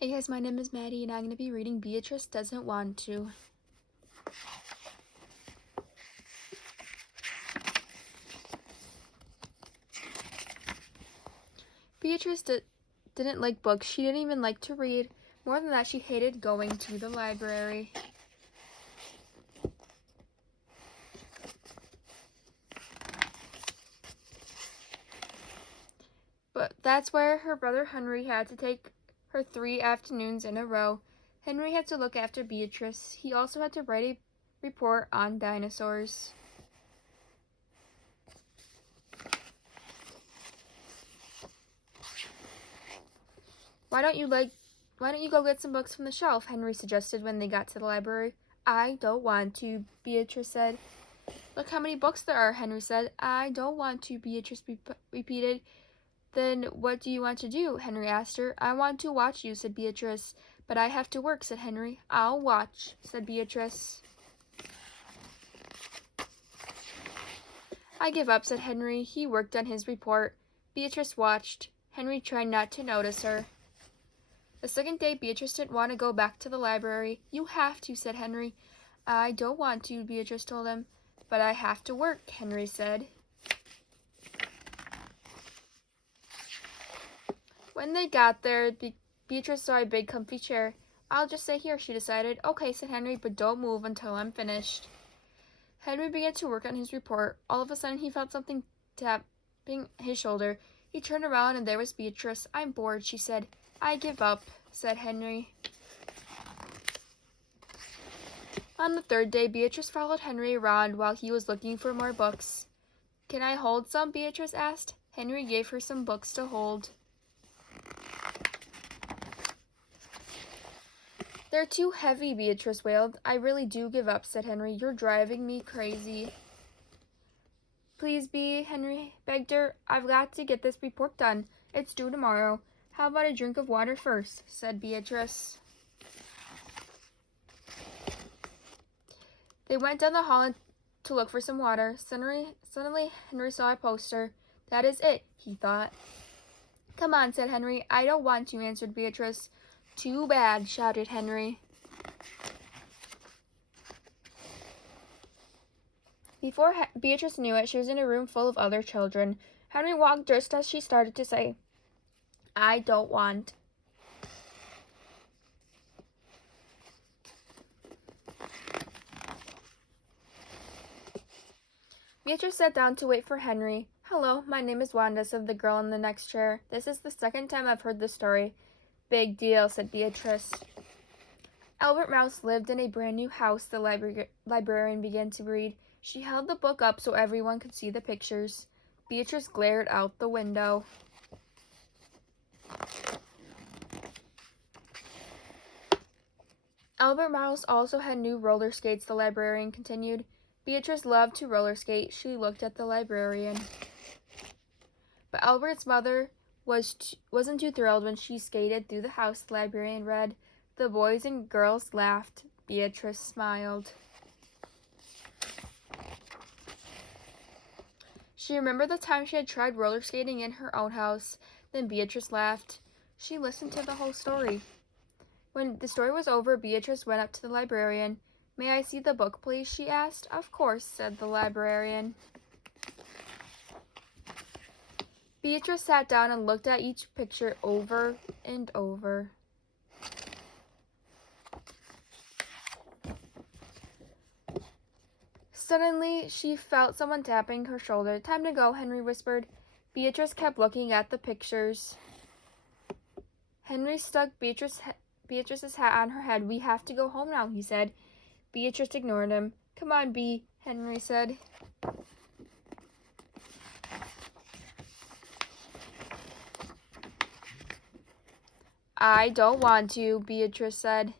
Hey guys, my name is Maddie and I'm going to be reading Beatrice Doesn't Want to. Beatrice didn't like books. She didn't even like to read. More than that, she hated going to the library. But that's where her brother Henry had to take her 3 afternoons in a row. Henry had to look after Beatrice. He also had to write a report on dinosaurs. Why don't you go get some books from the shelf? Henry suggested when they got to the library. I don't want to, Beatrice said. Look how many books there are, Henry said. I don't want to, Beatrice repeated. Then what do you want to do? Henry asked her. I want to watch you, said Beatrice. But I have to work, said Henry. I'll watch, said Beatrice. I give up, said Henry. He worked on his report. Beatrice watched. Henry tried not to notice her. The second day, Beatrice didn't want to go back to the library. You have to, said Henry. I don't want to, Beatrice told him. But I have to work, Henry said. When they got there, Beatrice saw a big comfy chair. I'll just stay here, she decided. Okay, said Henry, but don't move until I'm finished. Henry began to work on his report. All of a sudden, he felt something tapping his shoulder. He turned around and there was Beatrice. I'm bored, she said. I give up, said Henry. On the third day, Beatrice followed Henry around while he was looking for more books. Can I hold some? Beatrice asked. Henry gave her some books to hold. They're too heavy, Beatrice wailed. I really do give up, said Henry. You're driving me crazy. Please be, Henry begged her. I've got to get this report done. It's due tomorrow. How about a drink of water first, said Beatrice. They went down the hall to look for some water. Suddenly, Henry saw a poster. That is it, he thought. Come on, said Henry. I don't want to, answered Beatrice. Too bad, shouted Henry. Before Beatrice knew it, she was in a room full of other children. Henry walked just as she started to say, I don't want. Beatrice sat down to wait for Henry. Hello, my name is Wanda, said the girl in the next chair. This is the second time I've heard this story. Big deal, said Beatrice. Albert Mouse lived in a brand new house, the librarian began to read. She held the book up so everyone could see the pictures. Beatrice glared out the window. Albert Mouse also had new roller skates, the librarian continued. Beatrice loved to roller skate. She looked at the librarian. But Albert's mother wasn't too thrilled when she skated through the house, the librarian read. The boys and girls laughed. Beatrice smiled. She remembered the time she had tried roller skating in her own house. Then Beatrice laughed. She listened to the whole story. When the story was over, Beatrice went up to the librarian. May I see the book, please? She asked. Of course, said the librarian. Beatrice sat down and looked at each picture over and over. Suddenly, she felt someone tapping her shoulder. Time to go, Henry whispered. Beatrice kept looking at the pictures. Henry stuck Beatrice's hat on her head. We have to go home now, he said. Beatrice ignored him. Come on, Bea, Henry said. I don't want to, Beatrice said.